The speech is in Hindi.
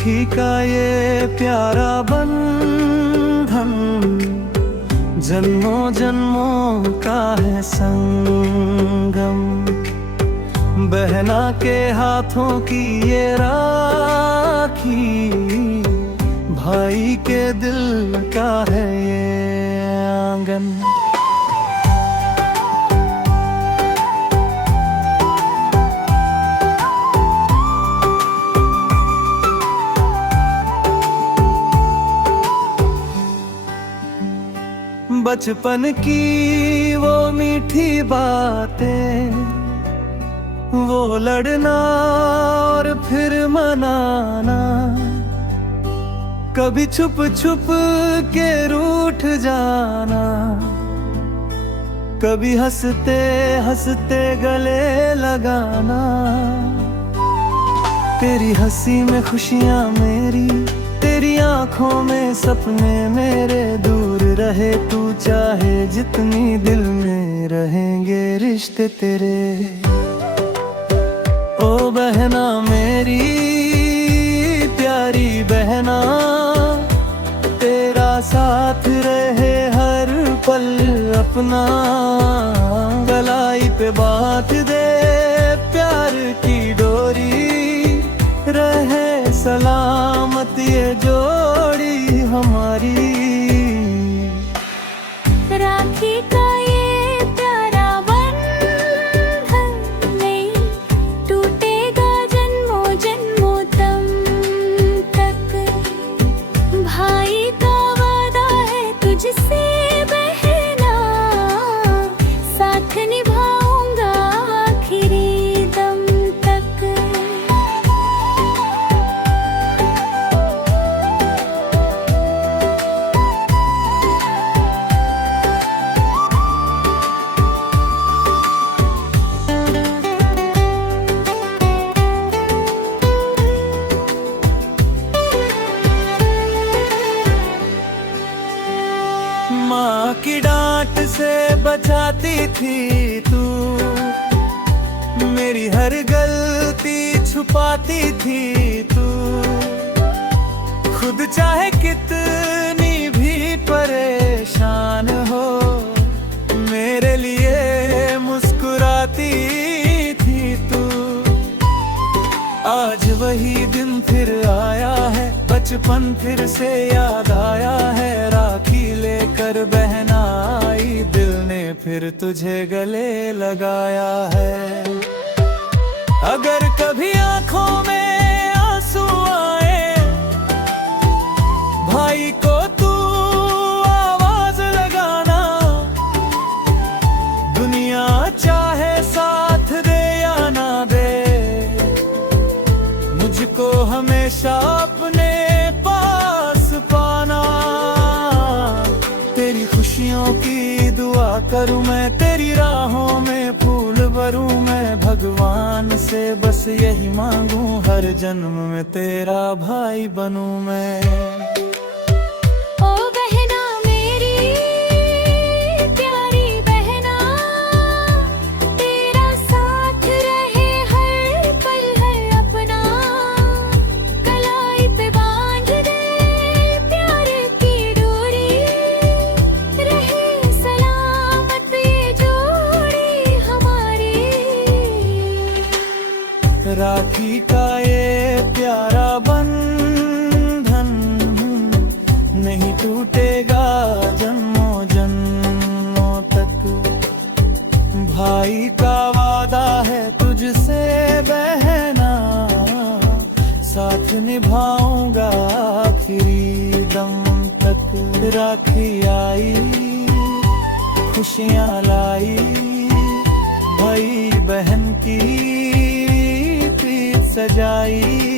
राखी का ये प्यारा बंधन जन्मों जन्मों का है संगम। बहना के हाथों की ये राखी भाई के दिल का है ये आंगन। बचपन की वो मीठी बातें, वो लड़ना और फिर मनाना, कभी छुप छुप के रूठ जाना, कभी हंसते हंसते गले लगाना। तेरी हंसी में खुशियां मेरी, तेरी आंखों में सपने मेरे। दूर रहे तू चाहे जितनी, दिल में रहेंगे रिश्ते तेरे। ओ बहना मेरी प्यारी बहना, तेरा साथ रहे हर पल अपना। गलाई पे बांध दे प्यार की डोरी, रहे सलामत ये जोड़ी हमारी। राखी का ये प्यारा बंधन नहीं टूटेगा जन्मों जन्मों तक। भाई का वादा है तुझसे बहना, साथ निभाऊंगा आखिरी दम तक। माँ की डांट से बचाती थी तू, मेरी हर गलती छुपाती थी तू। खुद चाहे कितनी भी परेशान हो, मेरे लिए मुस्कुराती थी तू। आज वही दिन फिर आया है, बचपन फिर से याद आया है। राखी लेकर बहना आई, दिल ने फिर तुझे गले लगाया है। अगर कभी आंखों में आंसू आए, भाई को तू आवाज लगाना। दुनिया चाहे साथ दे या ना दे, मुझको हमेशा अपने पास पाना। तेरी खुशियों की दुआ करूं मैं, तेरी राहों में फूल भरूं मैं। भगवान से बस यही मांगूं, हर जन्म में तेरा भाई बनूं मैं। राखी का ये प्यारा बंधन नहीं टूटेगा जन्मों जन्मों तक। भाई का वादा है तुझसे बहना, साथ निभाऊंगा आखिरी दम तक। राखी आई खुशियाँ लाई, भाई बहन की सजाई।